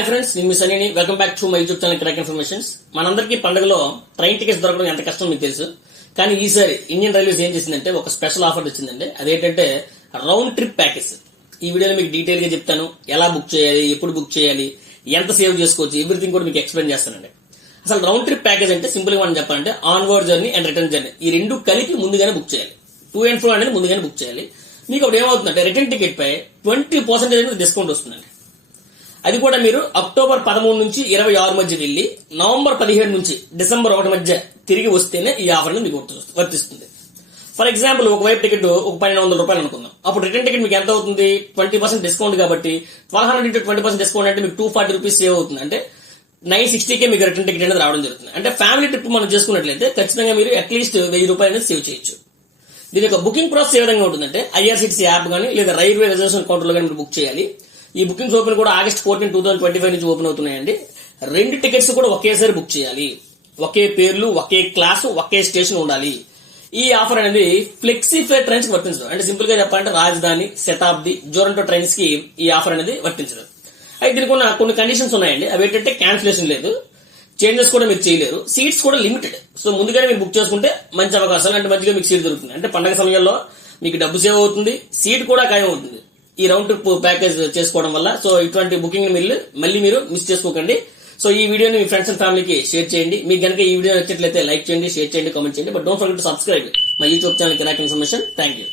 Hi friends, నేను మీ సనీని. Welcome back to my YouTube channel crack informations. మనందరికీ పండుగలో ట్రైన్ టికెట్స్ దొరకడం ఎంత కష్టం మీకు తెలుసు. కానీ ఈసారి ఇండియన్ రైల్వేస్ ఏం చేసిందంటే ఒక స్పెషల్ ఆఫర్ ఇచ్చిందండి. అదేంటంటే రౌండ్ ట్రిప్ ప్యాకేజ్. ఈ వీడియోలో మీకు డీటెయిల్ గా చెప్తాను. ఎలా బుక్ చేయాలి, ఎప్పుడు బుక్ చేయాలి, ఎంత సేవ్ చేసుకోవచ్చు, ఎవ్రీథింగ్ కూడా మీకు ఎక్స్ప్లెయిన్ చేస్తానండి. అసలు రౌండ్ ట్రిప్ ప్యాకేజ్ అంటే సింపుల్ గా మనం చెప్పాలంటే onward journey and return journey ఈ రెండు కలిపి ముందుగానే బుక్ చేయాలి. టూ అండ్ ఫ్రో అనేది ముందుగానే బుక్ చేయాలి. మీకు అప్పుడు ఏమవుతుందంటే రిటర్న్ టికెట్ పై 20% అనేది డిస్కౌంట్ వస్తుందండి. అది కూడా మీరు అక్టోబర్ 13 నుంచి 26 మధ్య వెళ్లి నవంబర్ 17 నుంచి డిసెంబర్ 1 మధ్య తిరిగి వస్తేనే ఈ ఆఫర్ మీకు వర్తిస్తుంది. ఫర్ ఎగ్జాంపుల్ ఒకవైపు టికెట్ ఒక 1200 రూపాయలు అనుకుందాం. అప్పుడు రిటర్న్ టికెట్ మీకు ఎంత అవుతుంది? 20% డిస్కౌంట్ కాబట్టి 1200 into 20% డిస్కౌంట్ అంటే మీకు 240 రూపీస్ సేవ్ అవుతుంది. అంటే 960కే మీకు రిటర్న్ టికెట్ అనేది రావడం జరుగుతుంది. అంటే ఫ్యామిలీ ట్రిప్ మనం చేసుకున్నట్లయితే ఖచ్చితంగా మీరు అట్లీస్ట్ 1000 రూపాయలు అనేది సేవ్ చేయొచ్చు. దీని యొక్క బుకింగ్ ప్రాసెస్ ఏ విధంగా ఉంటుందంటే ఐఆర్సీటీసీ యాప్ కానీ లేదా రైల్వే రిజర్వేషన్ కౌంటర్ లో కానీ మీరు బుక్ చేయాలి. ఈ బుకింగ్స్ ఓపెన్ కూడా ఆగస్ట్ 14, 2025 నుంచి ఓపెన్ అవుతున్నాయండి. 2 టికెట్స్ కూడా ఒకేసారి బుక్ చేయాలి. ఒకే పేర్లు, ఒకే క్లాసు, ఒకే స్టేషన్ ఉండాలి. ఈ ఆఫర్ అనేది ఫ్లెక్సీఫేర్ ట్రైన్స్ కి వర్తించదు. అంటే సింపుల్ గా చెప్పాలంటే రాజధాని, శతాబ్ది, జోరంటో ట్రైన్స్ కి ఈ ఆఫర్ అనేది వర్తించదు. అయితే దీనికి కొన్ని కండిషన్స్ ఉన్నాయండి. అవి ఏంటంటే క్యాన్సిలేషన్ లేదు, చేంజెస్ కూడా మీరు చేయలేరు, సీట్స్ కూడా లిమిటెడ్. సో ముందుగానే మీరు బుక్ చేసుకుంటే మంచి అవకాశాలు, అంటే మంచిగా మీకు సీట్ దొరుకుతుంది. అంటే పండగ సమయంలో మీకు డబ్బు సేవ్ అవుతుంది, సీట్ కూడా ఖాయం అవుతుంది ఈ రౌండ్ ట్రిప్ ప్యాకేజ్ చేసుకోవడం వల్ల. సో ఇటువంటి బుకింగ్ మళ్ళీ మీరు మిస్ చేసుకోకండి. సో ఈ వీడియోని మీ ఫ్రెండ్స్ అండ్ ఫ్యామిలీకి షేర్ చేయండి. మీకు కనుక ఈ వీడియో నచ్చినట్లయితే లైక్ చేయండి, షేర్ చేయండి, కామెంట్ చేయండి. But don't forget to subscribe my YouTube channel crack information. Thank you.